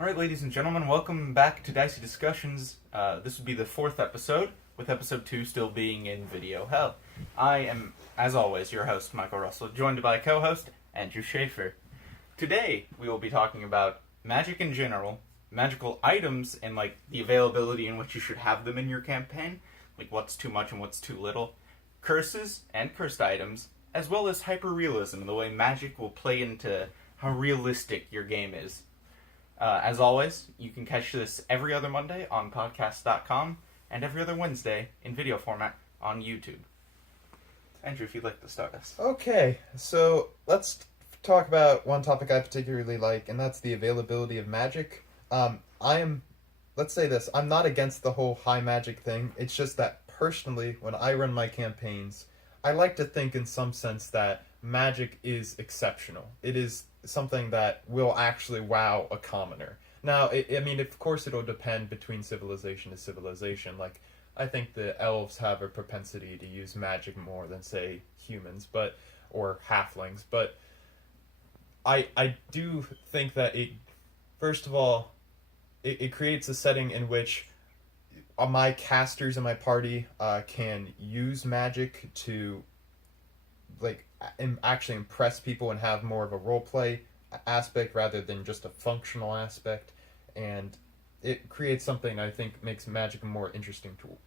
Alright, ladies and gentlemen, welcome back to Dicey Discussions. This would be the 4th episode, with episode 2 still being in video hell. I am, as always, your host, Michael Russell, joined by co-host, Andrew Schaefer. Today, we will be talking about magic in general, magical items, and, the availability in which you should have them in your campaign, what's too much and what's too little, curses and cursed items, as well as hyper-realism, the way magic will play into how realistic your game is. As always, you can catch this every other Monday on podcast.com and every other Wednesday in video format on YouTube. Andrew, if you'd like to start us. Okay, so let's talk about one topic I particularly like, and that's the availability of magic. Let's say this, I'm not against the whole high magic thing. It's just that personally, when I run my campaigns, I like to think in some sense that magic is exceptional. It is something that will actually wow a commoner. Now, of course it'll depend between civilization to civilization. I think the elves have a propensity to use magic more than, say, humans, or halflings. But I do think that first of all, it creates a setting in which my casters in my party can use magic to actually impress people and have more of a roleplay aspect rather than just a functional aspect, and it creates something I think makes magic a more interesting tool.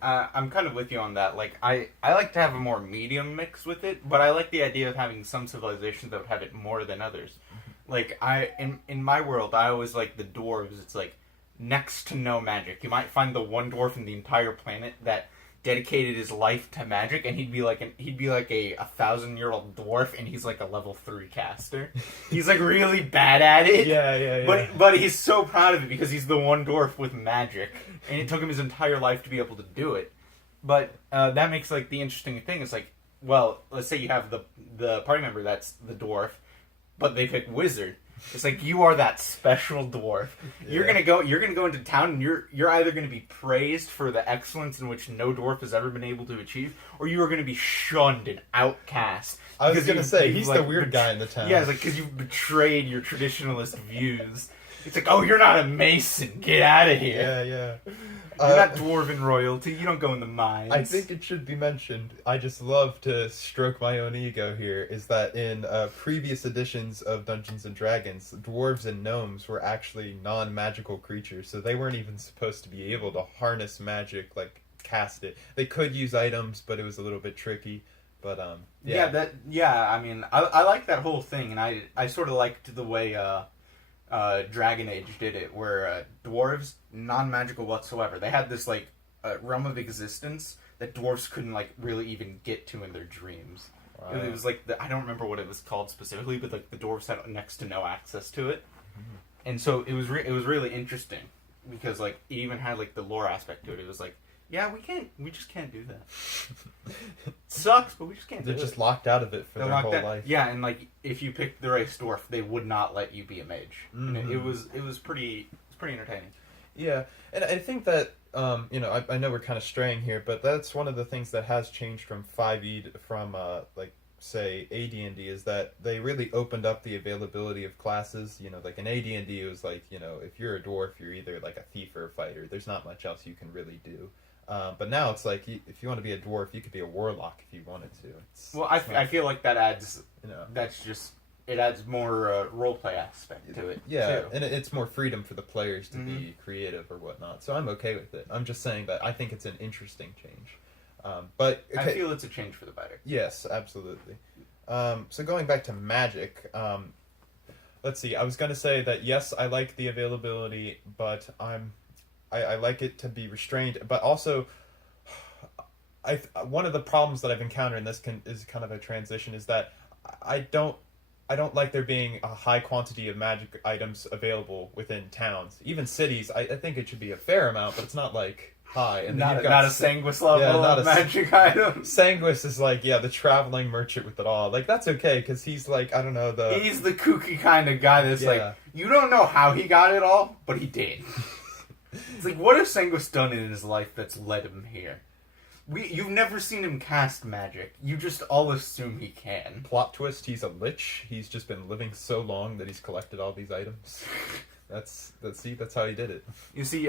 I'm kind of with you on that. I like to have a more medium mix with it, but I like the idea of having some civilizations that would have it more than others. In my world, I always like the dwarves. It's next to no magic. You might find the one dwarf in the entire planet that dedicated his life to magic, and he'd be like a 1,000-year-old dwarf, and he's a level 3 caster. He's really bad at it. Yeah. But he's so proud of it because he's the one dwarf with magic, and it took him his entire life to be able to do it. But that makes the interesting thing is let's say you have the party member that's the dwarf, but they pick wizard. It's you are that special dwarf. Yeah. You're gonna go into town, and you're either gonna be praised for the excellence in which no dwarf has ever been able to achieve, or you are gonna be shunned and outcast. I was gonna say he's the weird guy in the town. Yeah, it's because you've betrayed your traditionalist views. It's oh, you're not a mason. Get out of here. Yeah. You're not dwarven royalty. You don't go in the mines. I think it should be mentioned, I just love to stroke my own ego here, is that in previous editions of Dungeons & Dragons, dwarves and gnomes were actually non-magical creatures, so they weren't even supposed to be able to harness magic, cast it. They could use items, but it was a little bit tricky. But, yeah. I like that whole thing, and I sort of liked the way Dragon Age did it, where dwarves, non-magical whatsoever, they had this realm of existence that dwarves couldn't really even get to in their dreams. Wow. It was I don't remember what it was called specifically, but the dwarves had next to no access to it. Mm-hmm. And so it was really interesting because it even had the lore aspect to it. It was yeah, we just can't do that. Sucks, but we just can't do it. They're just locked out of it for their whole life. Yeah, and if you picked the race dwarf, they would not let you be a mage. Mm-hmm. And it was pretty entertaining. Yeah, and I think that I know we're kind of straying here, but that's one of the things that has changed from 5e from say AD&D is that they really opened up the availability of classes. In AD&D it was if you're a dwarf, you're either a thief or a fighter. There's not much else you can really do. But now it's if you want to be a dwarf, you could be a warlock if you wanted to. I feel like that adds, it adds more roleplay aspect to it. Yeah, too. And it's more freedom for the players to be creative or whatnot. So I'm okay with it. I'm just saying that I think it's an interesting change. But okay. I feel it's a change for the better. Yes, absolutely. So going back to magic, let's see. I was going to say that yes, I like the availability, but I like it to be restrained, but also, one of the problems that I've encountered in this is kind of a transition is that I don't like there being a high quantity of magic items available within towns, even cities. I think it should be a fair amount, but it's not high. And not a Sanguis level of magic item. Sanguis is the traveling merchant with it all. That's okay because he's I don't know he's the kooky kind of guy that's you don't know how he got it all, but he did. It's what has Sanguis done in his life that's led him here? You've never seen him cast magic. You just all assume he can. Plot twist, he's a lich. He's just been living so long that he's collected all these items. That's how he did it. You see,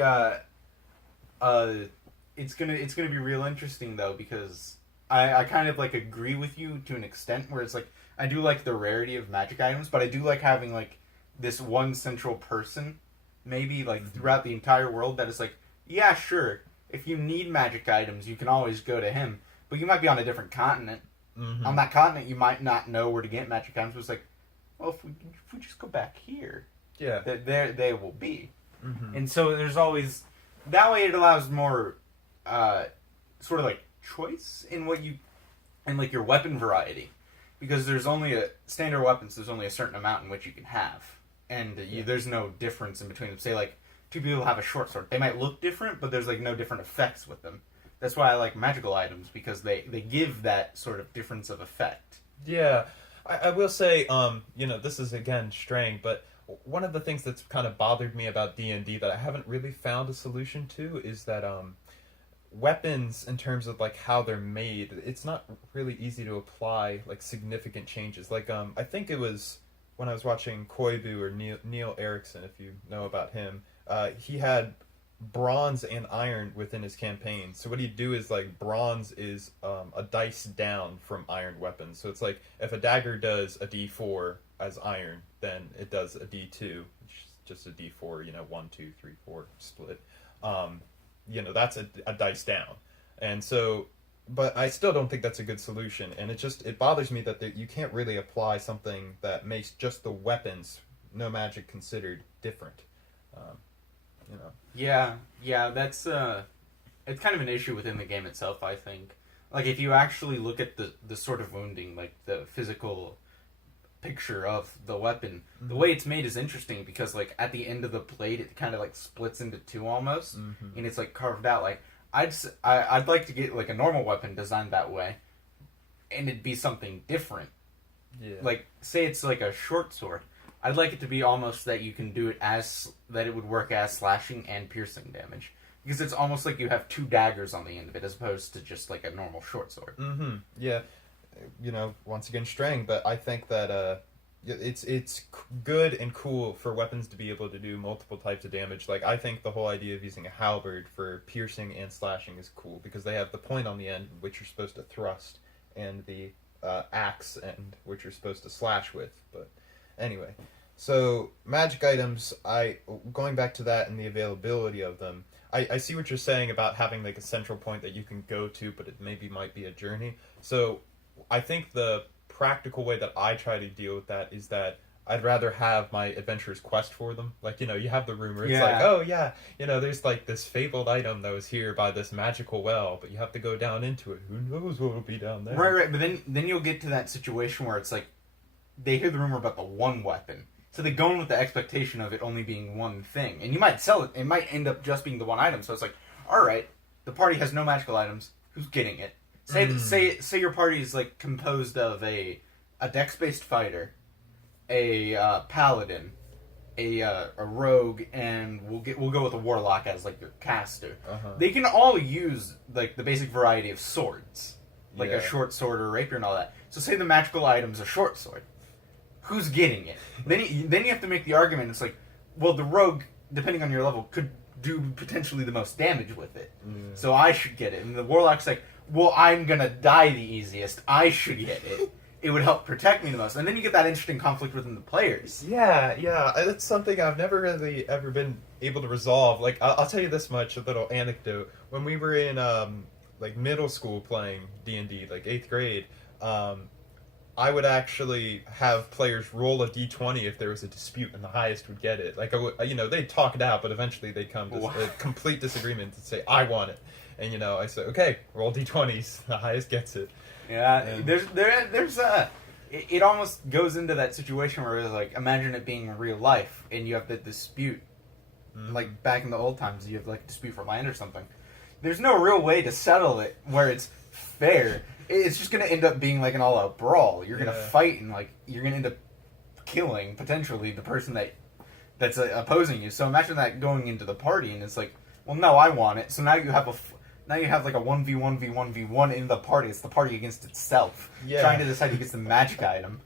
it's gonna be real interesting though, because I kind of like agree with you to an extent where it's like I do like the rarity of magic items, but I do like having like this one central person, maybe like throughout the entire world that is like, yeah, sure, if you need magic items, you can always go to him, but you might be on a different continent. Mm-hmm. On that continent, you might not know where to get magic items. But it's like, well, if we just go back here, Yeah. there they will be. Mm-hmm. And so there's always that way. It allows more sort of like choice in what you and like your weapon variety, because there's only a standard weapons. There's only a certain amount in which you can have, and there's no difference in between them. Say like two people have a short sword. They might look different, but there's like no different effects with them. That's why I like magical items, because they give that sort of difference of effect. Yeah, I will say, this is again straying, but one of the things that's kind of bothered me about D&D that I haven't really found a solution to is that weapons, in terms of like how they're made, it's not really easy to apply like significant changes. Like I think it was when I was watching Koibu or Neil Erickson, if you know about him, he had bronze and iron within his campaign. So what he'd do is like bronze is a dice down from iron weapons. So it's like if a dagger does a d4 as iron, then it does a d2, which is just a d4, 1, 2, 3, 4 split. That's a dice down. And so, but I still don't think that's a good solution. And it bothers me that you can't really apply something that makes just the weapons, no magic considered, different. Yeah, that's it's kind of an issue within the game itself, I think. Like if you actually look at the sort of wounding, like the physical picture of the weapon, the way it's made is interesting, because like at the end of the blade it kind of like splits into two almost, and it's like carved out. Like I'd like to get like a normal weapon designed that way, and it'd be something different. Yeah. Like say it's like a short sword. I'd like it to be almost that you can do it that it would work as slashing and piercing damage. Because it's almost like you have two daggers on the end of it, as opposed to just like a normal short sword. Mm-hmm. Yeah. Once again straying, but I think that it's good and cool for weapons to be able to do multiple types of damage. Like I think the whole idea of using a halberd for piercing and slashing is cool, because they have the point on the end which you're supposed to thrust, and the axe end which you're supposed to slash with. But anyway, so magic items, going back to that and the availability of them, I see what you're saying about having like a central point that you can go to, but it maybe might be a journey. So I think the practical way that I try to deal with that is that I'd rather have my adventurer's quest for them. Like, you have the rumor. It's like, oh yeah, there's like this fabled item that was here by this magical well, but you have to go down into it. Who knows what will be down there? Right. But then you'll get to that situation where it's like, they hear the rumor about the one weapon, so they go in with the expectation of it only being one thing, and you might sell it. It might end up just being the one item. So it's like, all right, the party has no magical items. Who's getting it? Say your party is like composed of a dex-based fighter, a paladin, a rogue, and we'll go with a warlock as like your caster. They can all use like the basic variety of swords, like a short sword or a rapier and all that. So say the magical item's a short sword. Who's getting it? Then you have to make the argument. It's like, well, the rogue, depending on your level, could do potentially the most damage with it. So I should get it. And the warlock's like, well, I'm gonna die the easiest. I should get it. It would help protect me the most. And then you get that interesting conflict within the players. Yeah. That's something I've never really ever been able to resolve. Like, I'll tell you this much, a little anecdote. When we were in like middle school playing D&D, like 8th grade, I would actually have players roll a d20 if there was a dispute, and the highest would get it. Like, they'd talk it out, but eventually they'd come to a complete disagreement and say, I want it. And, I said, okay, roll d20s. The highest gets it. Yeah, and it almost goes into that situation where it's like, imagine it being real life, and you have the dispute. Like, back in the old times, you have, like, a dispute for land or something. There's no real way to settle it where it's fair. It's just going to end up being like an all-out brawl. You're going to fight, and like you're going to end up killing potentially the person that's opposing you. So imagine that going into the party, and it's like, well, no, I want it. So now you have like a 1v1v1v1 in the party. It's the party against itself, trying to decide who gets the magic item.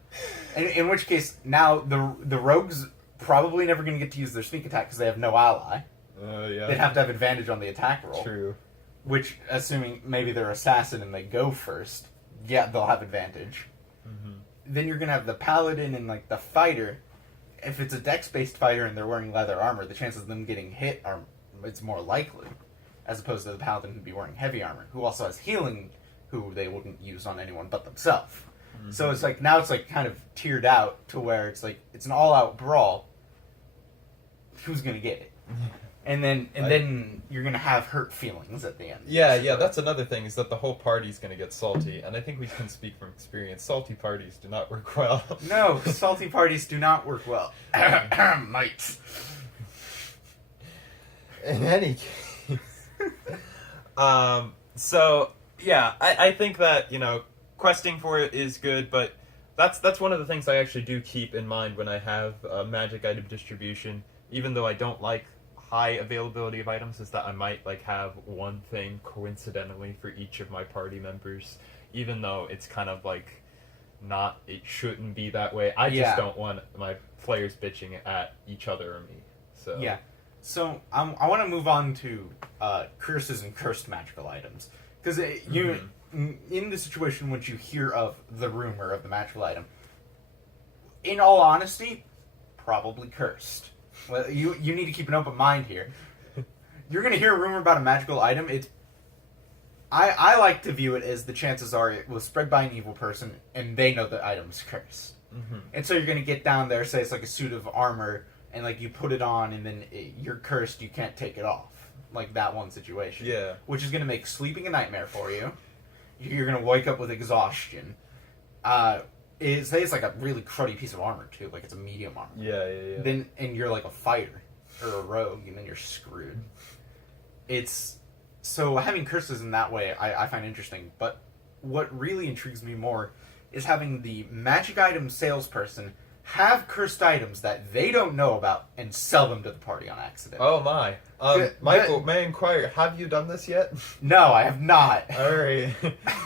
In which case, now the rogues probably never going to get to use their sneak attack because they have no ally. Yeah. They'd have to have advantage on the attack roll. True. Which, assuming maybe they're assassin and they go first, yeah, they'll have advantage. Mm-hmm. Then you're going to have the paladin and, like, the fighter. If it's a dex-based fighter and they're wearing leather armor, the chances of them getting hit it's more likely, as opposed to the paladin who'd be wearing heavy armor, who also has healing, who they wouldn't use on anyone but themselves. Mm-hmm. So it's like, now it's like kind of tiered out to where it's like, it's an all-out brawl. Who's going to get it? And then you're going to have hurt feelings at the end. Yeah, that's another thing, is that the whole party's going to get salty, and I think we can speak from experience. Salty parties do not work well. No, salty parties do not work well. Mites. In any case. So, yeah, I think that, questing for it is good, but that's one of the things I actually do keep in mind when I have magic item distribution, even though I don't like high availability of items, is that I might have one thing coincidentally for each of my party members, even though it's kind of it shouldn't be that way. I just don't want my players bitching at each other or me. So yeah. So I want to move on to curses and cursed magical items, because in the situation when you hear of the rumor of the magical item, in all honesty, probably cursed. Well, you need to keep an open mind here. You're going to hear a rumor about a magical item. I like to view it as the chances are it was spread by an evil person, and they know the item's cursed. Mm-hmm. And so you're going to get down there, say it's like a suit of armor, and you put it on, and then you're cursed, you can't take it off. Like that one situation. Yeah. Which is going to make sleeping a nightmare for you. You're going to wake up with exhaustion. Say it's like a really cruddy piece of armor too, like it's a medium armor. Yeah. Then and you're like a fighter or a rogue, and then you're screwed. It's so having curses in that way I find interesting, but what really intrigues me more is having the magic item salesperson have cursed items that they don't know about and sell them to the party on accident. Oh my. Michael, may I inquire, have you done this yet? No, I have not. Alright.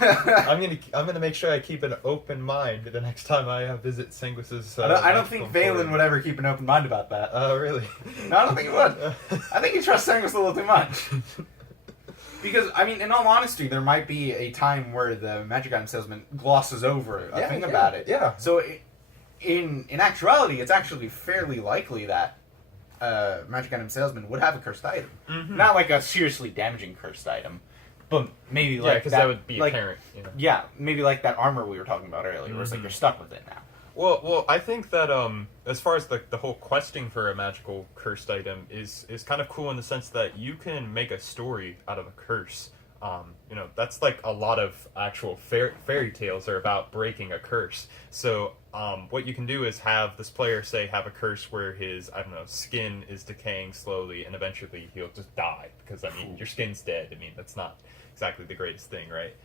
I'm gonna make sure I keep an open mind the next time I visit Sanguis's I don't think Valen would ever keep an open mind about that. Oh, really? No, I don't think he would. I think he trusts Sanguis a little too much. Because, in all honesty, there might be a time where the magic item salesman glosses over a thing about it. Yeah. So, in actuality, it's actually fairly likely that magic item salesman would have a cursed item. Mm-hmm. Not like a seriously damaging cursed item, but maybe because that would be apparent. Yeah, maybe like that armor we were talking about earlier, where it's you're stuck with it now. Well, I think that as far as the whole questing for a magical cursed item is kind of cool in the sense that you can make a story out of a curse. That's like a lot of actual fairy tales are about breaking a curse. So what you can do is have this player have a curse where his, skin is decaying slowly, and eventually he'll just die because your skin's dead. That's not exactly the greatest thing, right?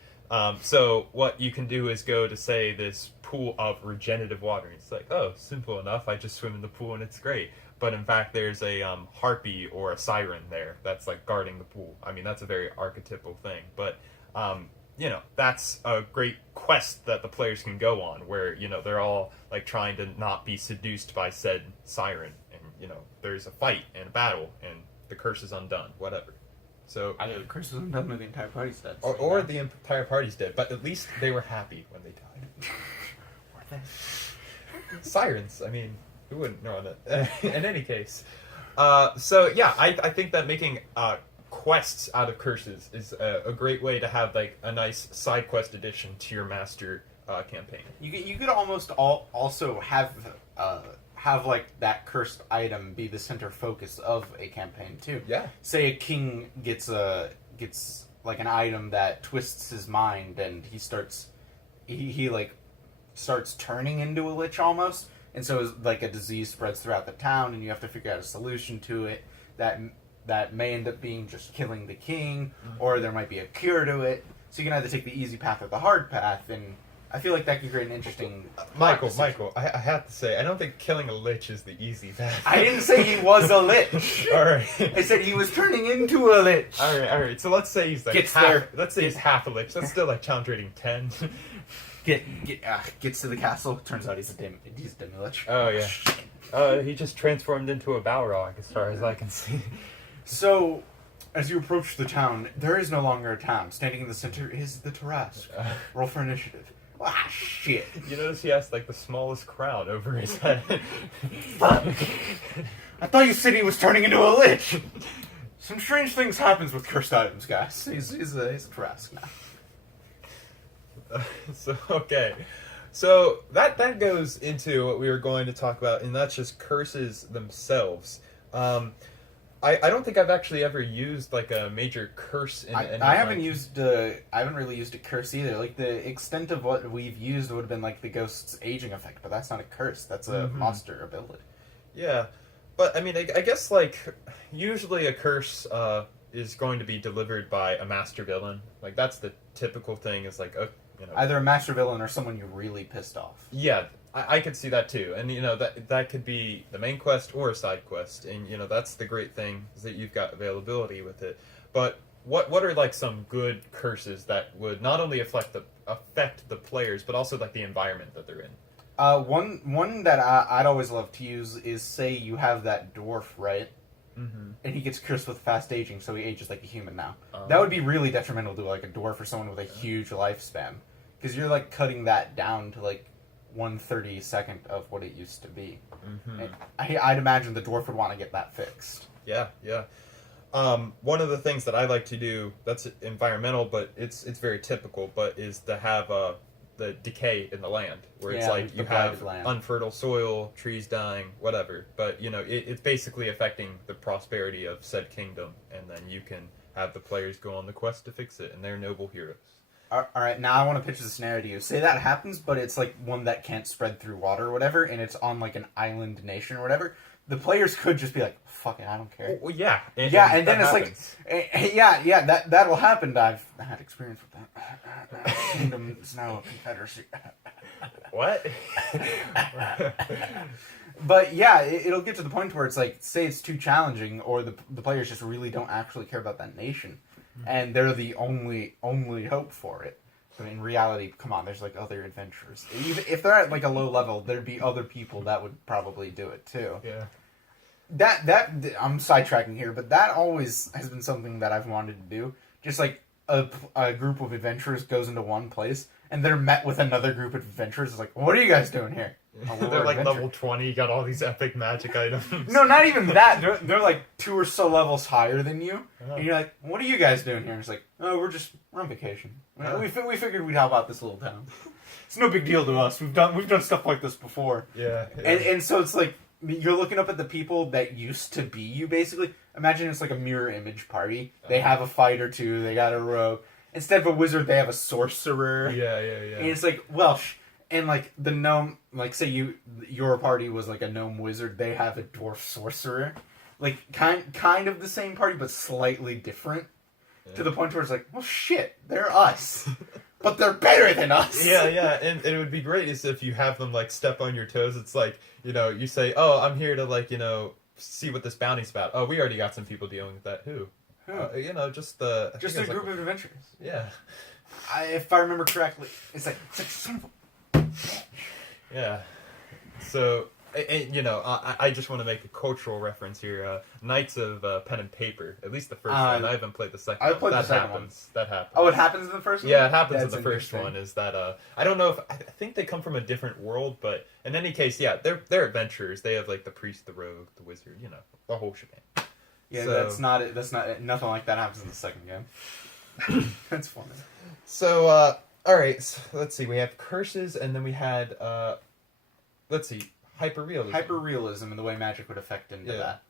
So what you can do is go to say this pool of regenerative water. It's like, oh, simple enough. I just swim in the pool and it's great. But in fact, there's a harpy or a siren there that's guarding the pool. That's a very archetypal thing. But that's a great quest that the players can go on, where they're all trying to not be seduced by said siren, and there's a fight and a battle, and the curse is undone. Whatever. So either the curse is undone or the entire party's dead. Or the entire party's dead, but at least they were happy when they died. Were they? Sirens, who wouldn't know that? In any case. I think that making quests out of curses is a great way to have a nice side quest addition to your master campaign. You could almost also have that cursed item be the center focus of a campaign too. Yeah. Say a king gets an item that twists his mind, and he starts turning into a lich almost, and so a disease spreads throughout the town, and you have to figure out a solution to it that may end up being just killing the king, or there might be a cure to it. So you can either take the easy path or the hard path, and I feel like that could create an interesting... Michael, I have to say, I don't think killing a lich is the easy path. I didn't say he was a lich. Alright. I said he was turning into a lich. Alright. So let's say he's he's half a lich. That's still challenge rating 10. Gets to the castle. Turns out he's a demi-lich. Oh, yeah. He just transformed into a Balrog, as far as I can see. So, as you approach the town, there is no longer a town. Standing in the center is the Tarrasque. Roll for initiative. Ah, shit. You notice he has like the smallest crown over his head. Fuck. I thought you said he was turning into a lich. Some strange things happens with cursed items, guys. He's a Tarrasque now. So that goes into what we were going to talk about, and that's just curses themselves. I don't think I've actually ever used like a major curse in any I haven't really used a curse either. Like the extent of what we've used would have been like the ghost's aging effect, but that's not a curse. That's a monster ability. Yeah, but I mean, I guess like usually a curse is going to be delivered by a master villain. Like that's the typical thing. Is like either a master villain or someone you're really pissed off. Yeah, I could see that too, and that could be the main quest or a side quest, and that's the great thing is that you've got availability with it. But what are like some good curses that would not only affect the players, but also like the environment that they're in? One that I'd always love to use is, say you have that dwarf, right? Mm-hmm. And he gets cursed with fast aging, so he ages like a human now. That would be really detrimental to like a dwarf or someone with a huge lifespan, because you're like cutting that down to like 1/32 of what it used to be. Mm-hmm. I'd imagine the dwarf would want to get that fixed. Yeah. One of the things that I like to do that's environmental, but it's very typical, but is to have the decay in the land, where it's like you have unfertile soil, trees dying, whatever. But it's basically affecting the prosperity of said kingdom, and then you can have the players go on the quest to fix it, and they're noble heroes. Alright, now I want to pitch the scenario to you. Say that happens, but it's like one that can't spread through water or whatever, and it's on like an island nation or whatever. The players could just be like, fuck it, I don't care. Well, yeah. And then it's happens. That'll happen. I've had experience with that. Kingdom is now a confederacy. What? But yeah, it'll get to the point where it's like, say it's too challenging, or the players just really don't actually care about that nation. And they're the only hope for it. But in reality, come on, there's like other adventurers. Even if they're at like a low level, there'd be other people that would probably do it too. Yeah. That I'm sidetracking here, but that always has been something that I've wanted to do. Just like a group of adventurers goes into one place, and they're met with another group of adventurers. It's like, what are you guys doing here? They're like level 20, got all these epic magic items. No, not even that. They're like 2 or so levels higher than you. And you're like, what are you guys doing here? And it's like, oh, we're on vacation. We figured we'd help out this little town. It's no big deal to us. We've done stuff like this before. Yeah. And so it's like, you're looking up at the people that used to be you, basically. Imagine it's like a mirror image party. They have a fight or two. They got a rogue. Instead of a wizard, they have a sorcerer. Yeah. And it's like, Welsh. And like the gnome, like say your party was like a gnome wizard, they have a dwarf sorcerer, like kind of the same party but slightly different, to the point where it's like, well shit, they're us, but they're better than us. Yeah, and it would be great is if you have them like step on your toes. It's like you say, oh, I'm here to like see what this bounty's about. Oh, we already got some people dealing with that. Who? Just a group of adventurers. Yeah. If I remember correctly, it's like son of a. Yeah. So, I just want to make a cultural reference here. Knights of Pen and Paper, at least the first one. I haven't played the second one. I played the second one. That happens. Oh, it happens in the first one? Yeah, it happens in the first one. Is that, I don't know if, I think they come from a different world, but in any case, yeah, they're adventurers. They have, like, the priest, the rogue, the wizard, the whole shebang. Yeah, so, that's not it. Nothing like that happens in the second game. That's funny. So, alright, so let's see, we have curses, and then we had, hyperrealism. Hyperrealism and the way magic would affect into that.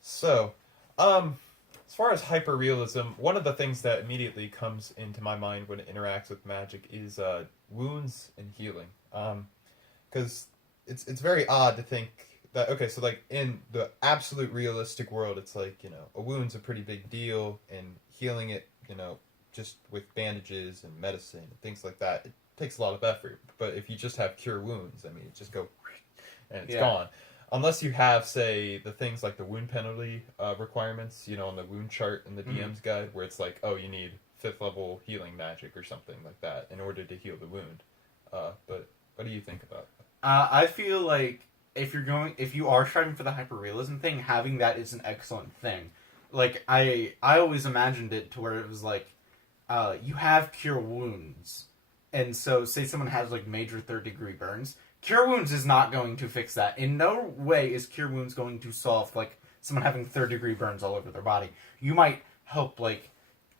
So, as far as hyperrealism, one of the things that immediately comes into my mind when it interacts with magic is, wounds and healing. Because it's very odd to think that, okay, so like, in the absolute realistic world, it's like, a wound's a pretty big deal, and healing it, just with bandages and medicine and things like that, it takes a lot of effort. But if you just have cure wounds, I mean, it just go and it's gone. Unless you have, say, the things like the wound penalty requirements, on the wound chart in the DM's guide, where it's like, oh, you need 5th level healing magic or something like that in order to heal the wound. But what do you think about that? I feel like if you are striving for the hyperrealism thing, having that is an excellent thing. Like I always imagined it to where it was like, you have cure wounds, and so say someone has like major 3rd-degree burns. Cure wounds is not going to fix that. In no way is cure wounds going to solve like someone having 3rd-degree burns all over their body. You might help like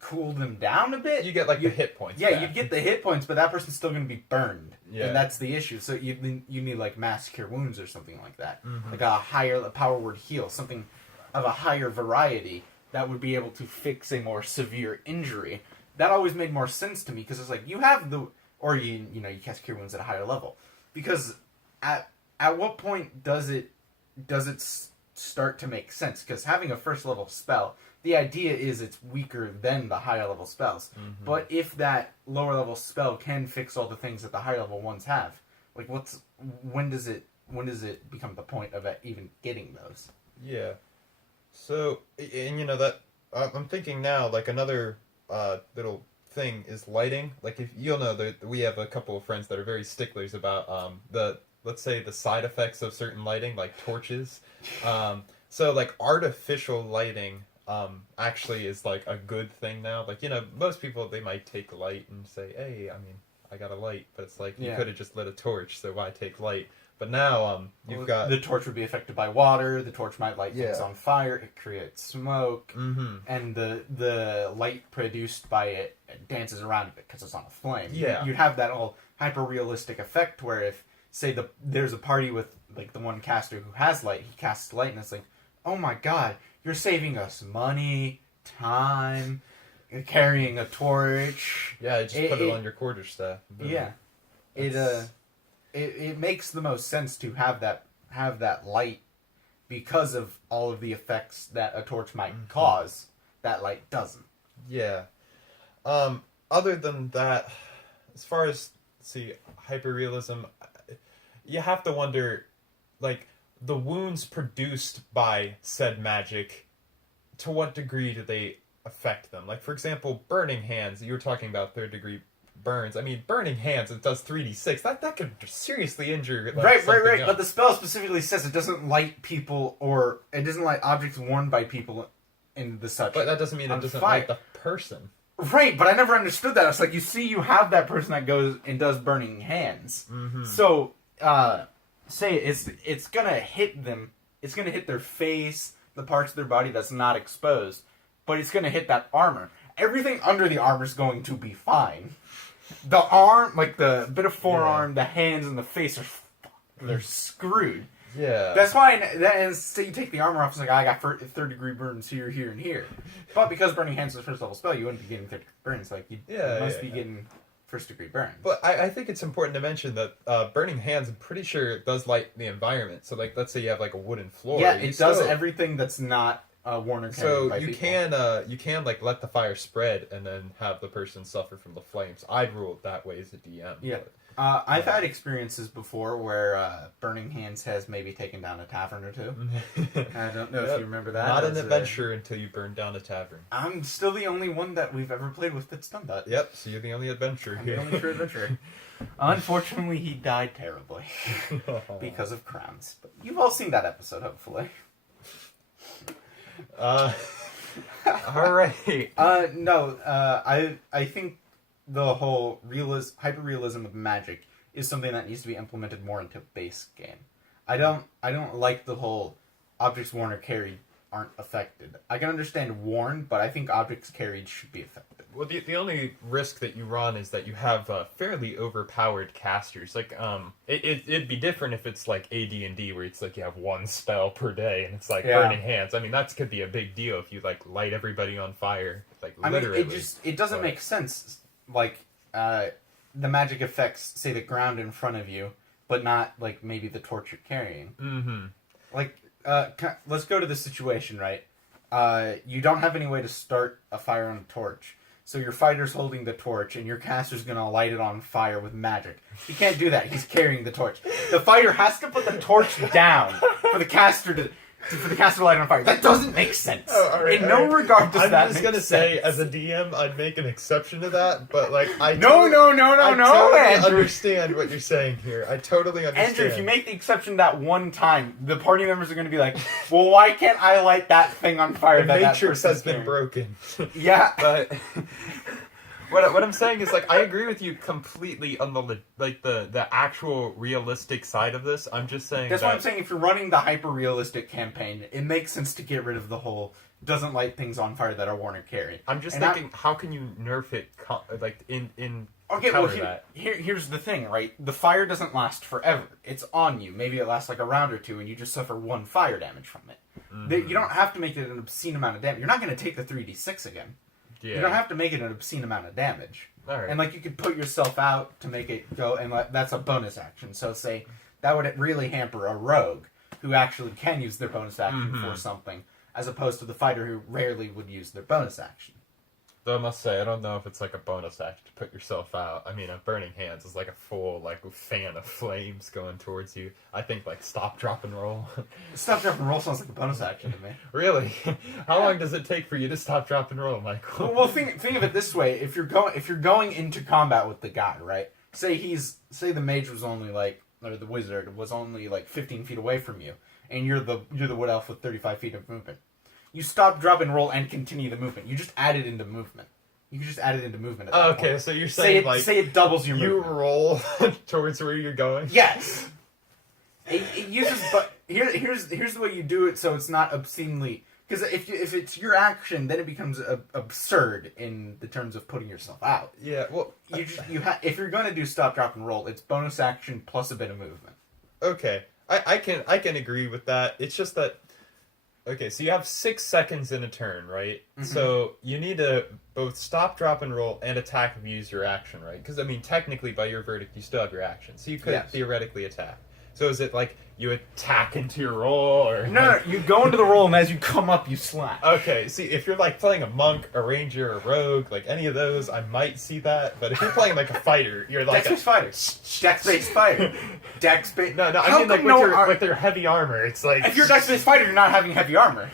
cool them down a bit. You get like the hit points. Yeah, back. you'd get the hit points, but that person's still going to be burned. Yeah. And that's the issue. So you need like mass cure wounds or something like that. Mhm. Like a power word heal, something of a higher variety that would be able to fix a more severe injury. That always made more sense to me because it's like you have you cast cure wounds at a higher level. Because at what point does it start to make sense? Because having a 1st level spell, the idea is it's weaker than the higher level spells. Mm-hmm. But if that lower level spell can fix all the things that the higher level ones have, like when does it become the point of even getting those? Yeah. So, and that I'm thinking now, like another little thing is lighting. Like if you'll know that we have a couple of friends that are very sticklers about let's say the side effects of certain lighting, like torches. So like artificial lighting actually is like a good thing now. Like most people, they might take light and say, hey, I mean, I got a light, but it's like you could have just lit a torch, so why take light? But now you've got the torch would be affected by water. The torch might light things on fire. It creates smoke, and the light produced by it dances around it because it's on a flame. Yeah, you'd have that all hyper realistic effect where if say there's a party with like the one caster who has light, he casts light, and it's like, oh my god, you're saving us money, time, carrying a torch. Yeah, just put it on your quarterstaff. Boom. Yeah, It makes the most sense to have that light because of all of the effects that a torch might cause. That light doesn't. Yeah. Other than that, as far as hyperrealism, you have to wonder, like, the wounds produced by said magic, to what degree do they affect them? Like, for example, burning hands. You were talking about 3rd-degree burns. I mean, burning hands, it does 3d6. That could seriously injure. Like, right. else. But the spell specifically says it doesn't light people, or it doesn't light objects worn by people in the such. But that doesn't mean it doesn't fire. light the person. Right, but I never understood that. It's like you have that person that goes and does burning hands. Mm-hmm. So, say it's gonna hit them. It's gonna hit their face, the parts of their body that's not exposed, but it's gonna hit that armor. Everything under the armor is going to be fine. The arm, like the bit of forearm, the hands, and the face they're screwed. Yeah. That's why, and say you take the armor off, it's like, I got 3rd-degree burns here, here, and here. But because Burning Hands is a 1st level spell, you wouldn't be getting 3rd-degree burns. Like, you must be getting 1st-degree burns. But I think it's important to mention that Burning Hands, I'm pretty sure it does light the environment. So, like, let's say you have, like, a wooden floor. Yeah, it does everything that's not worn or carried by you people. you can, like, let the fire spread and then have the person suffer from the flames. I'd rule it that way as a DM. Yeah. I've had experiences before where Burning Hands has maybe taken down a tavern or two. I don't know if you remember that. Not an adventure until you burn down a tavern. I'm still the only one that we've ever played with that's done that. Yep, so you're the only adventurer I'm here. the only true adventurer. Unfortunately, he died terribly because of crowns. But you've all seen that episode, hopefully. All right. I think the whole hyper-realism of magic is something that needs to be implemented more into base game. I don't like the whole objects worn or carried aren't affected. I can understand worn, but I think objects carried should be affected. Well, the only risk that you run is that you have fairly overpowered casters. Like, it'd be different if it's like AD&D, where it's like you have one spell per day, and it's like Burning Hands. I mean, that could be a big deal if you like light everybody on fire. Like, literally. I mean, it doesn't make sense. Like, the magic affects, say, the ground in front of you, but not like maybe the torch you're carrying. Mm-hmm. Like, let's go to the situation, right? You don't have any way to start a fire on a torch. So your fighter's holding the torch, and your caster's gonna light it on fire with magic. He can't do that. He's carrying the torch. The fighter has to put the torch down for the caster for the caster to light on fire. That doesn't make sense. Oh, all right, In no regard does I'm that just make gonna say, sense. as a DM, I'd make an exception to that, but like I No, totally Andrew. understand what you're saying here. I totally understand. Andrew, if you make the exception that one time, the party members are going to be like, well, why can't I light that thing on fire? the that matrix person's has been carrying?" broken. Yeah. But what I'm saying is, like, I agree with you completely on the actual realistic side of this. I'm just saying That's that why I'm saying if you're running the hyper-realistic campaign, it makes sense to get rid of the whole doesn't light things on fire that are worn or carried. I'm just And thinking, how can you nerf it in Okay, well, counter that? here's the thing, right? The fire doesn't last forever. It's on you. Maybe it lasts like a round or two, and you just suffer 1 fire damage from it. You don't have to make it an obscene amount of damage. You're not going to take the 3d6 again. Yeah. You don't have to make it an obscene amount of damage. All right. And, like, you could put yourself out to make it go, and that's a bonus action. So, say, that would really hamper a rogue who actually can use their bonus action for something, as opposed to the fighter who rarely would use their bonus action. Though I must say, I don't know if it's like a bonus action to put yourself out. I mean, a burning hands is like a full fan of flames going towards you. I think like stop, drop, and roll. Stop, drop, and roll sounds like a bonus action to me. Really? How long does it take for you to stop, drop, and roll, Michael? Well, think of it this way: if you're going into combat with the guy, right? Say the mage was only or the wizard was only 15 feet away from you, and you're the wood elf with 35 feet of movement. You stop, drop, and roll, and continue the movement. You just add it into movement. You can just add it into movement. At that Okay, point. so you're saying say it doubles your you movement. roll towards where you're going. Yes. It uses, but here's the way you do it, so it's not obscenely. Because if it's your action, then it becomes absurd in the terms of putting yourself out. Yeah. Well, If you're going to do stop, drop, and roll, it's bonus action plus a bit of movement. okay. I can agree with that. It's just that. Okay, so you have 6 seconds in a turn, right? Mm-hmm. So you need to both stop, drop, and roll, and attack if you use your action, right? Because, I mean, technically, by your verdict, you still have your action. So you could theoretically attack. So is it like you attack into your roll, or... No, you go into the roll, and as you come up, you slap. Okay, see, if you're, playing a monk, a ranger, a rogue, any of those, I might see that. But if you're playing, a fighter, you're like Dex-based fighter. Dex-based fighter. Dex-based... No, I How mean, come with their heavy armor, it's like... If you're a Dex-based fighter, you're not having heavy armor.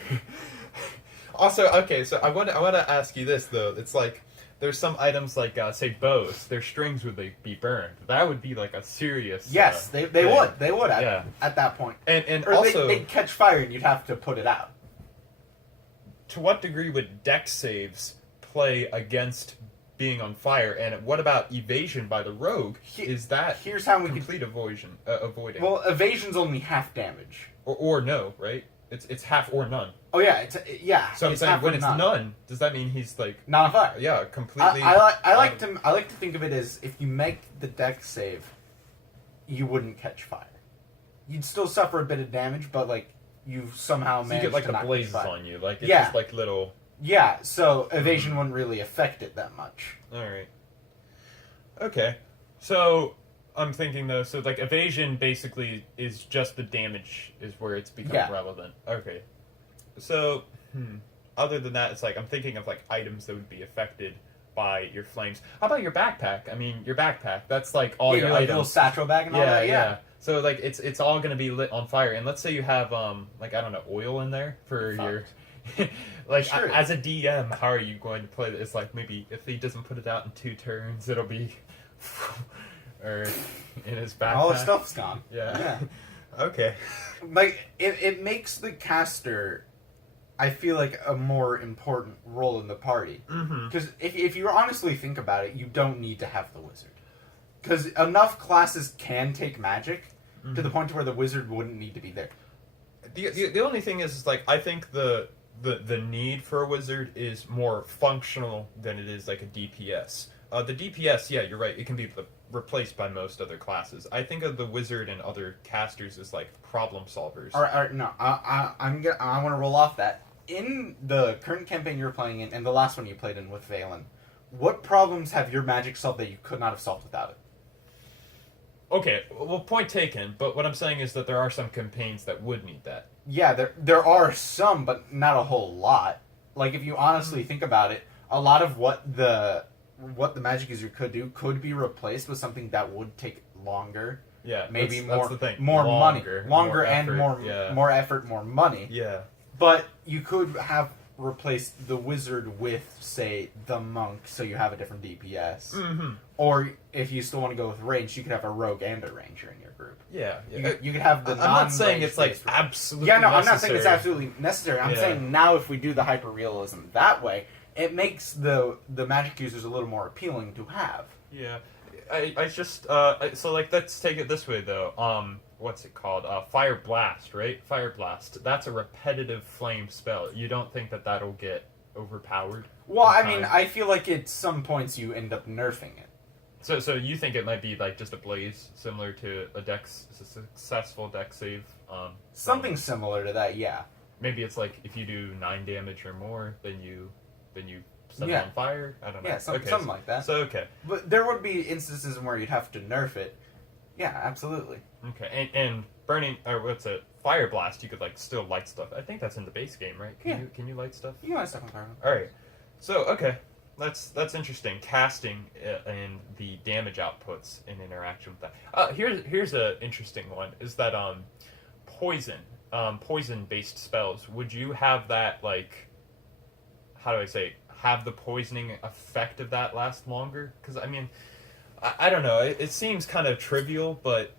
Also, okay, so I want to ask you this, though. It's like, there's some items like, say, bows. Their strings would be burned. That would be, a serious... Yes, they thing. would. They would Yeah. at that point. And Or also... they'd catch fire, and you'd have to put it out. To what degree would dex saves play against being on fire? And what about evasion by the rogue? Is that Here's how we complete avoiding? Well, evasion's only half damage. Or no, right? It's half or none. Oh yeah, yeah. So I'm saying half when or it's none, does that mean he's not on fire? yeah, completely? I like to think of it as if you make the dex save, you wouldn't catch fire. You'd still suffer a bit of damage, but you've somehow So you managed get to the not blazes catch fire. on you, it's Yeah. just little. Yeah, so evasion wouldn't really affect it that much. All right. Okay, so I'm thinking though, so evasion basically is just the damage is where it's become relevant. Okay, so other than that, it's I'm thinking of items that would be affected by your flames. How about your backpack? I mean, your backpack. That's all your items. Little satchel bag and all that. Yeah. So it's all gonna be lit on fire, and let's say you have I don't know, oil in there for your. Sure. As a DM, how are you going to play this? Maybe if he doesn't put it out in 2 turns, it'll be, or in his backpack. All the stuff's gone. Yeah. Okay. It makes the caster, I feel a more important role in the party. Because if you honestly think about it, you don't need to have the wizard. Because enough classes can take magic to the point where the wizard wouldn't need to be there. The only thing is I think the need for a wizard is more functional than it is a DPS. The DPS, yeah, you're right. It can be replaced by most other classes. I think of the wizard and other casters as problem solvers. All right, no, I want to roll off that. In the current campaign you're playing in, and the last one you played in with Valen, what problems have your magic solved that you could not have solved without it? Okay, well, point taken. But what I'm saying is that there are some campaigns that would need that. Yeah, there are some, but not a whole lot. If you honestly think about it, a lot of what the magic user could do could be replaced with something that would take longer Yeah, maybe that's more the thing. more Longer money, and effort, more effort, more money. Yeah. But you could have replaced the wizard with, say, the monk, so you have a different DPS. Mm-hmm. Or if you still want to go with range, you could have a rogue and a ranger in your group. Yeah. You could have the I'm not saying it's like non-range-based absolutely. Yeah, no, necessary. I'm not saying it's absolutely necessary. I'm saying now if we do the hyper-realism that way, it makes the magic users a little more appealing to have. Yeah. I just so like let's take it this way though. What's it called? Fire Blast, right? Fire Blast. That's a repetitive flame spell. You don't think that that'll get overpowered? Well, I mean, I feel like at some points you end up nerfing it. So you think it might be like just a blaze, similar to a successful dex save? Something similar to that, yeah. Maybe it's like if you do 9 damage or more, then you set it on fire. I don't know. Yeah, something like that. So okay. But there would be instances where you'd have to nerf it. Yeah, absolutely. Okay, and burning or what's it? Fire Blast. You could like still light stuff. I think that's in the base game, right? Can you light stuff? You want stuff on fire. All right. So okay, that's interesting. Casting and the damage outputs in interaction with that. Here's a interesting one. Is that poison based spells? Would you have that like? How do I say? Have the poisoning effect of that last longer? Because I mean, I don't know. It seems kind of trivial, but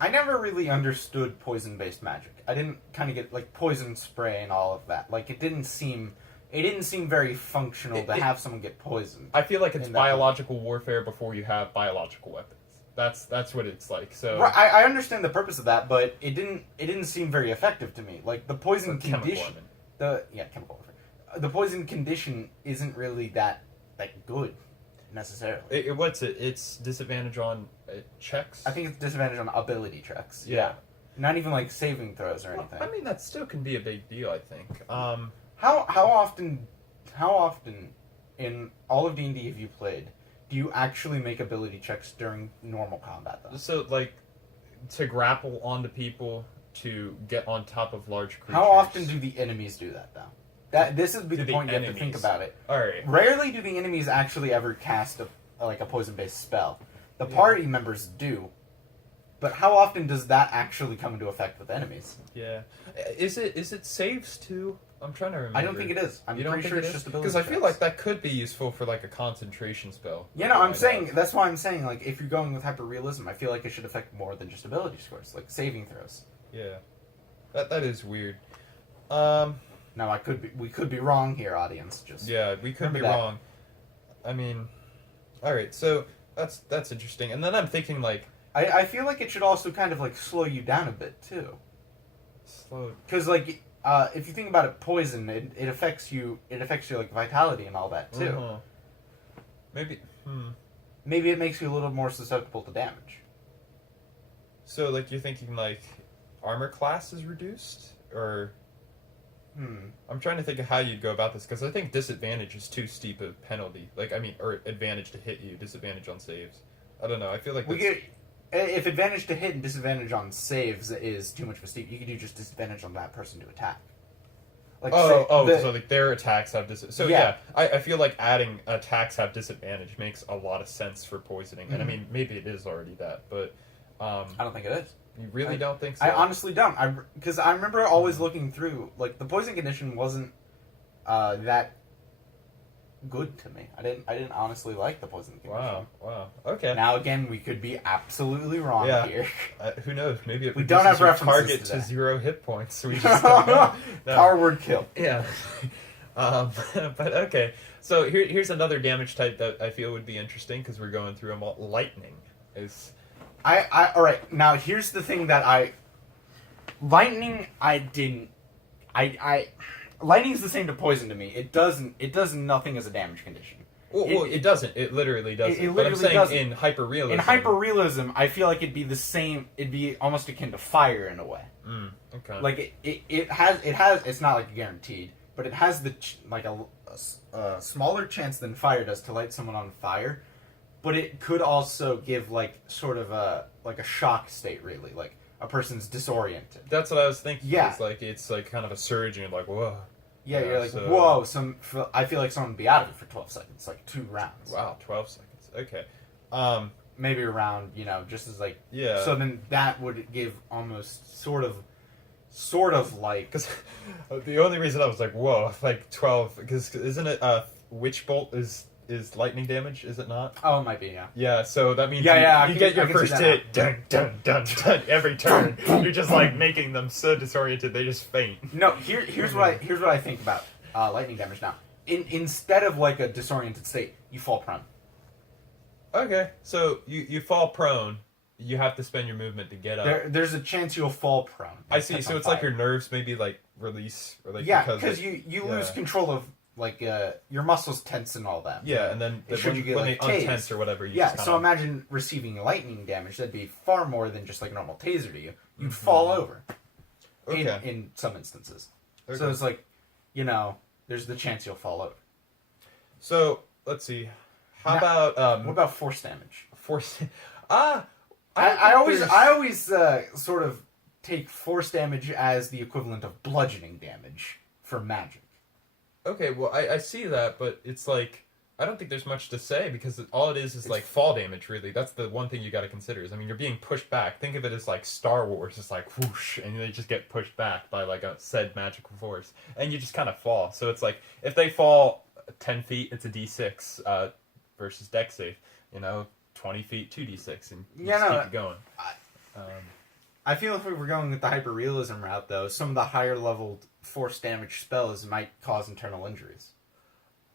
I never really understood poison-based magic. I didn't kind of get like poison spray and all of that. Like it didn't seem very functional to have someone get poisoned. I feel like it's biological warfare before you have biological weapons. That's what it's like. So right, I understand the purpose of that, but it didn't seem very effective to me. Like the poison condition, chemical warfare. The poison condition isn't really that good necessarily. What's it? It's disadvantage on checks. I think it's disadvantage on ability checks. Yeah. Not even like saving throws or anything. I mean, that still can be a big deal. I think. How often in all of D&D have you played? Do you actually make ability checks during normal combat though? So like to grapple onto people, to get on top of large creatures. How often do the enemies do that though? This is the point you have to think about it. All right. Rarely do the enemies actually ever cast a poison-based spell. The party members do, but how often does that actually come into effect with enemies? Yeah. Is it saves too? I'm trying to remember. I don't think it is. I'm pretty sure it's just ability checks. Because I feel like that could be useful for like a concentration spell. Yeah, no, I'm saying that's why I'm saying like if you're going with hyper-realism, I feel like it should affect more than just ability scores, like saving throws. Yeah. That is weird. Now we could be wrong here, audience. We could be wrong. I mean, all right. So that's interesting. And then I'm thinking like I feel like it should also kind of like slow you down a bit too. Slow. Because like if you think about it, poison it affects you. It affects your like vitality and all that too. Uh-huh. Maybe it makes you a little more susceptible to damage. So like you're thinking like armor class is reduced or. I'm trying to think of how you'd go about this, because I think disadvantage is too steep a penalty. Like, I mean, or advantage to hit you, disadvantage on saves. I don't know, I feel like if advantage to hit and disadvantage on saves is too much of a steep, you could do just disadvantage on that person to attack. Like, so like their attacks have disadvantage. So yeah, I feel like adding attacks have disadvantage makes a lot of sense for poisoning. And I mean, maybe it is already that, but... I don't think it is. You really don't think so? I honestly don't. Because I remember always looking through, like, the poison condition wasn't that good to me. I didn't honestly like the poison condition. Wow. Okay. Now again, we could be absolutely wrong here. Who knows? Maybe it we don't have references target to to 0 hit points. We just don't know. No. Power word kill. Yeah. But okay. So here's another damage type that I feel would be interesting, because we're going through them all. Lightning is. All right. Now here's the thing that lightning. Lightning's the same to poison to me. It does nothing as a damage condition. Well, it doesn't. It literally doesn't. It but I'm saying doesn't. in hyper-realism. In hyper-realism, I feel like it'd be the same. It'd be almost akin to fire in a way. Okay. Like it has. It's not like guaranteed, but it has a smaller chance than fire does to light someone on fire. But it could also give like sort of a shock state, really, like a person's disoriented. That's what I was thinking. Yeah. It's like kind of a surge, and you're like, whoa. Yeah, you're like, whoa. I feel like someone would be out of it for 12 seconds, like 2 rounds. Wow, 12 seconds. Okay. maybe around, just as like... Yeah. So then that would give almost sort of like... Because the only reason I was like, whoa, like 12, because isn't it, Witch Bolt is lightning damage, is it not? Oh, it might be, yeah. Yeah, so that means you get your first hit, dun, dun, dun, dun, every turn. You're just like making them so disoriented, they just faint. No, here's what I think about lightning damage now. Instead of like a disoriented state, you fall prone. Okay, so you fall prone, you have to spend your movement to get up. There's a chance you'll fall prone. I see, so it's like your nerves maybe like release, or like because you lose control of like your muscles tense and all that. Yeah, and then when they untense or whatever, you just so imagine receiving lightning damage. That'd be far more than just like a normal taser to you. You'd fall over. Okay. In some instances. Okay. So it's like, there's the chance you'll fall over. So let's see. How about what about force damage? Force. I always sort of take force damage as the equivalent of bludgeoning damage for magic. Okay, well, I see that, but it's like, I don't think there's much to say, because all it is like fall damage, really. That's the one thing you gotta consider, is, I mean, you're being pushed back. Think of it as like Star Wars, it's like whoosh, and they just get pushed back by like a said magical force. And you just kind of fall. So it's like, if they fall 10 feet, it's a d6 versus dex save. 20 feet, 2d6, and you just keep it going. I feel if we were going with the hyper-realism route, though, some of the higher-leveled force damage spells might cause internal injuries.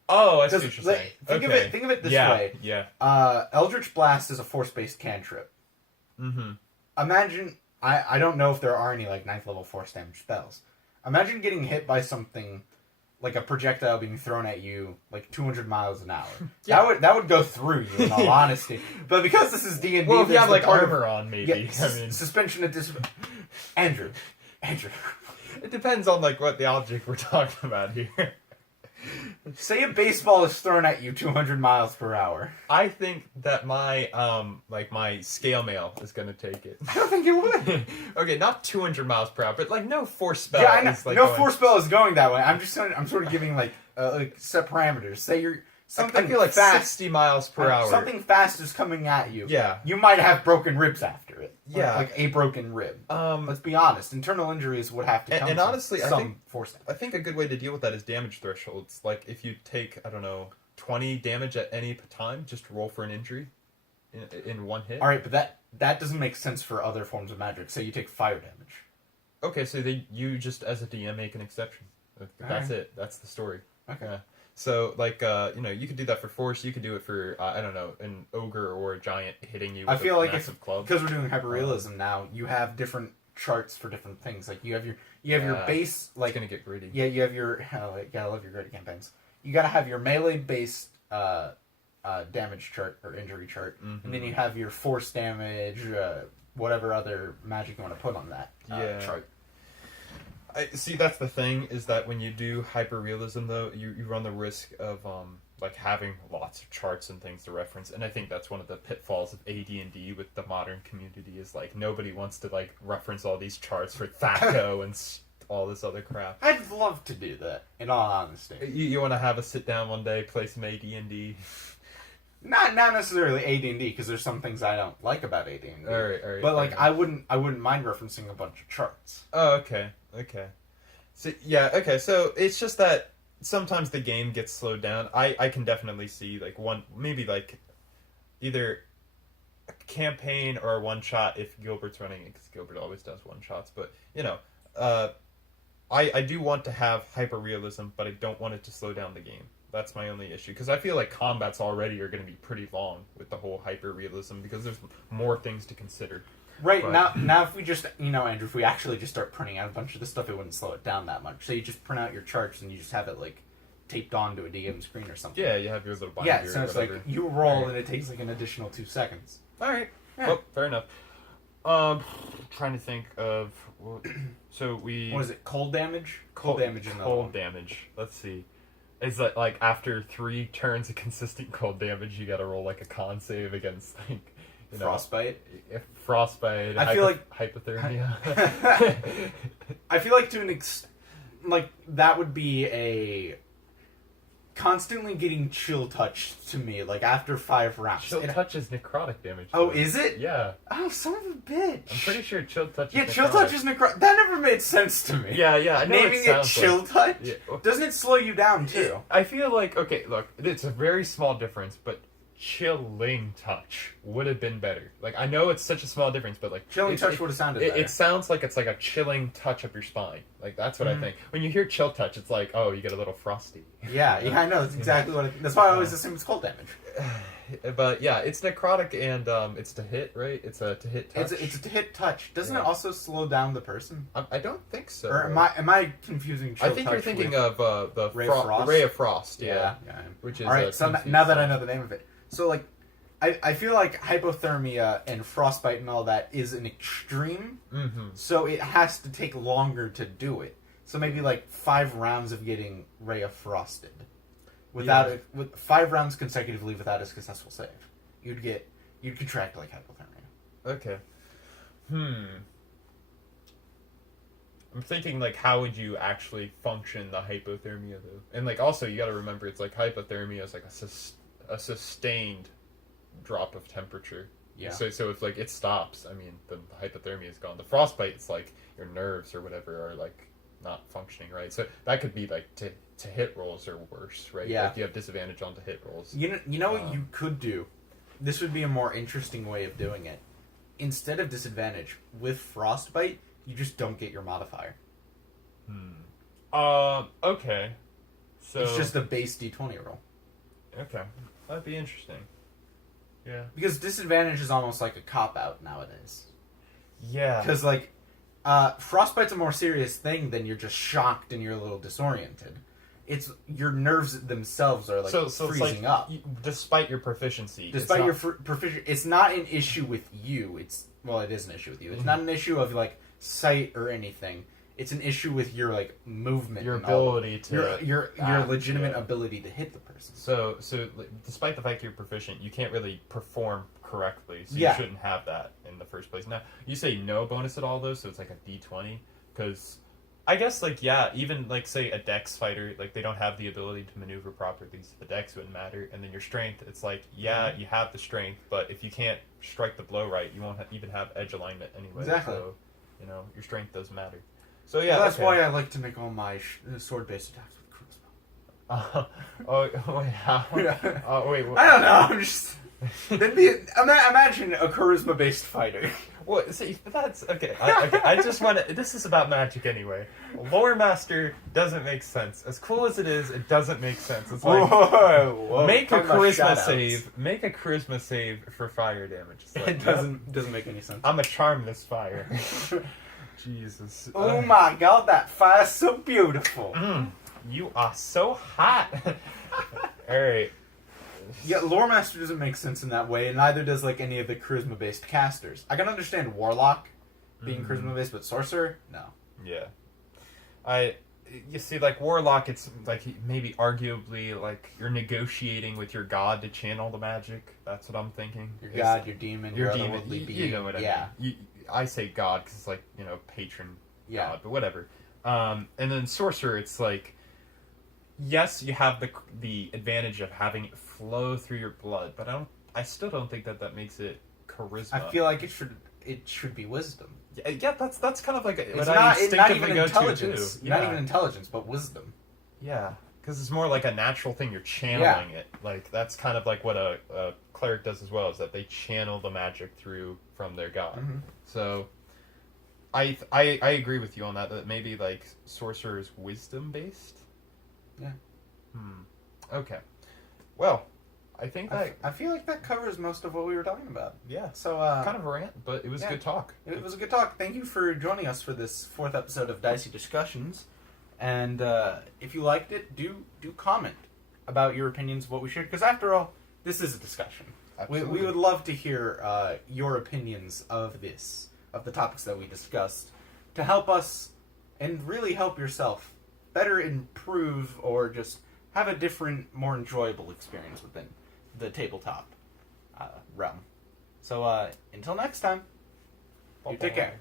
Oh, I see what you're saying. Think of it this way. Yeah. Eldritch Blast is a force-based cantrip. Mm-hmm. Imagine, I don't know if there are any, like, 9th level force damage spells. Imagine getting hit by something, like a projectile being thrown at you, like 200 miles an hour. Yeah. That would go through you, in all honesty. But because this is D&D... Well, if you have, like, armor on, maybe. Yeah, suspension of disbelief. Andrew. It depends on, like, what the object we're talking about here. Say a baseball is thrown at you 200 miles per hour. I think that my, my scale mail is gonna take it. I don't think it would. Okay, not 200 miles per hour, but, like, no force spell. Yeah, I know. Is, like, No force spell is going that way. I'm sort of giving, like set parameters. Say you're... Something I feel like fast, 60 miles per hour. Something fast is coming at you. Yeah. You might have broken ribs after it. Yeah. Like a broken rib. Let's be honest. Internal injuries would have to come and honestly, from some force damage. I think a good way to deal with that is damage thresholds. Like, if you take, 20 damage at any time, just roll for an injury in one hit. Alright, but that doesn't make sense for other forms of magic. So you take fire damage. Okay, so you just, as a DM, make an exception. That's it. That's the story. Okay. So, like, you could do that for force. You could do it for, an ogre or a giant hitting you with a massive club. Because we're doing hyperrealism now, you have different charts for different things. Like, you have your base, like... It's gonna get gritty. Yeah, you have your... Oh, I love your gritty campaigns. You gotta have your melee-based damage chart, or injury chart. Mm-hmm. And then you have your force damage, whatever other magic you want to put on that chart. I see. That's the thing, is that when you do hyper-realism, though, you run the risk of having lots of charts and things to reference, and I think that's one of the pitfalls of AD&D with the modern community, is like nobody wants to like reference all these charts for THAC0 and all this other crap. I'd love to do that, in all honesty. You want to have a sit down one day, play some AD&D? Not necessarily AD&D, because there's some things I don't like about AD&D. All right. But like, I wouldn't mind referencing a bunch of charts. Oh, okay. So yeah, okay. So it's just that sometimes the game gets slowed down. I can definitely see like maybe either a campaign or a one shot if Gilbert's running it, because Gilbert always does one shots. But I do want to have hyper realism, but I don't want it to slow down the game. That's my only issue, because I feel like combats already are going to be pretty long with the whole hyper realism, because there's more things to consider. Right, but now if we just, Andrew, if we actually just start printing out a bunch of this stuff, it wouldn't slow it down that much. So you just print out your charts and you just have it, like, taped onto a DM screen or something. Yeah, you have your little binder. Yeah, so it's like, you roll and it takes, like, an additional 2 seconds. Alright. Yeah. Well, fair enough. Trying to think of... So we... What is it, cold damage? Cold damage is another one. Cold damage. Let's see. Is that, like, after 3 turns of consistent cold damage, you gotta roll, like, a con save against, like... Frostbite? Frostbite. I feel like hypothermia. I feel like like that would be constantly getting chill touch to me, like after 5 rounds. Chill touch is necrotic damage. Oh, though. is it? Yeah. Oh, son of a bitch. I'm pretty sure chill touch Yeah, is chill necrotic. touch is necrotic. That never made sense to me. Yeah, I know Naming it chill touch? Yeah. Doesn't it slow you down, too? I feel like, okay, look, it's a very small difference, but chilling touch would have been better. Like, I know it's such a small difference, but like Chilling touch would have sounded better. It sounds like it's like a chilling touch up your spine. Like that's what I think. When you hear chill touch, it's like, oh, you get a little frosty. Yeah, I know. That's exactly what that's why I always assume it's cold damage. But yeah, it's necrotic and it's to hit, right? It's a to hit touch. It's a to hit touch. Doesn't Yeah. it also slow down the person? I don't think so. Or am I confusing chill I think touch you're thinking with of the Ray of Frost? the Ray of Frost. Yeah. Which is Alright, so now that I know the name of it. So like I feel like hypothermia and frostbite and all that is an extreme, so it has to take longer to do it. So maybe like 5 rounds of getting Ray of Frosted, with 5 rounds consecutively without a successful save, you'd contract like hypothermia. Okay. I'm thinking like how would you actually function the hypothermia though, and like also you got to remember it's like hypothermia is like a sustained drop of temperature. Yeah. So if like it stops, I mean, then the hypothermia is gone. The frostbite, it's like your nerves or whatever are like not functioning right. So that could be like to hit rolls or worse, right? Yeah. Like you have disadvantage on to hit rolls. You know what you could do? This would be a more interesting way of doing it. Instead of disadvantage with frostbite, you just don't get your modifier. Okay. So It's just a base d20 roll. okay. That'd be interesting. Yeah. Because disadvantage is almost like a cop-out nowadays. Yeah. Because, like, frostbite's a more serious thing than you're just shocked and you're a little disoriented. It's your nerves themselves are, like, so freezing it's like, up. Despite your proficiency. Despite your proficiency, it's not an issue with you. Well, it is an issue with you. It's not an issue of, like, sight or anything. It's an issue with your, like, movement. Your and all ability to... Your legitimate ability to hit the person. So like, despite the fact you're proficient, you can't really perform correctly, so Yeah. you shouldn't have that in the first place. Now, you say no bonus at all, though, so it's like a d20, because I guess, like, yeah, even, like, say, a dex fighter, like, they don't have the ability to maneuver properly, so the dex wouldn't matter, and then your strength, it's like, yeah, you have the strength, but if you can't strike the blow right, you won't even have edge alignment anyway. Exactly. So, you know, your strength does matter. So, yeah, Well, that's okay. why I like to make all my sword-based attacks with charisma. Wait, how? Wait, what? I don't know. I'm just. Imagine a charisma-based fighter. Well, see, that's okay. I just want to. This is about magic anyway. Lore Master doesn't make sense. As cool as it doesn't make sense. It's like Whoa, make a talking about charisma shoutouts. save. Make a charisma save for fire damage. It's like, It doesn't make any sense. I'm a charm this fire. Jesus. Oh my god, that fire's so beautiful. You are so hot. All right. Yeah, Lore Master doesn't make sense in that way, and neither does like any of the charisma-based casters. I can understand Warlock being charisma-based, but Sorcerer, no. Yeah. You see, like, Warlock, it's, like, maybe arguably, like, you're negotiating with your god to channel the magic. That's what I'm thinking. Your god, your demon, your demon. otherworldly being. You know what I yeah. mean. I say god because it's, like, you know, patron Yeah. god, but whatever. And then Sorcerer, it's, like, yes, you have the advantage of having it flow through your blood, but I still don't think that makes it charisma. I feel like it should be wisdom. Yeah, that's kind of like It's what I not instinctively even go intelligence. to too. Not even intelligence, but wisdom. Yeah, because it's more like a natural thing. You're channeling it. Like that's kind of like what a cleric does as well. Is that they channel the magic through from their god. Mm-hmm. So, I agree with you on that. That maybe like sorcerer is wisdom based. Yeah. Okay. Well, I think that I feel like that covers most of what we were talking about. yeah. So Kind of a rant, but it was good talk. It was a good talk. Thank you for joining us for this 4th episode of Dicey Discussions. And if you liked it, do comment about your opinions of what we shared. Because after all, this is a discussion. We would love to hear your opinions of the topics that we discussed, to help us and really help yourself better improve or just have a different, more enjoyable experience within the tabletop realm. So until next time, you take care.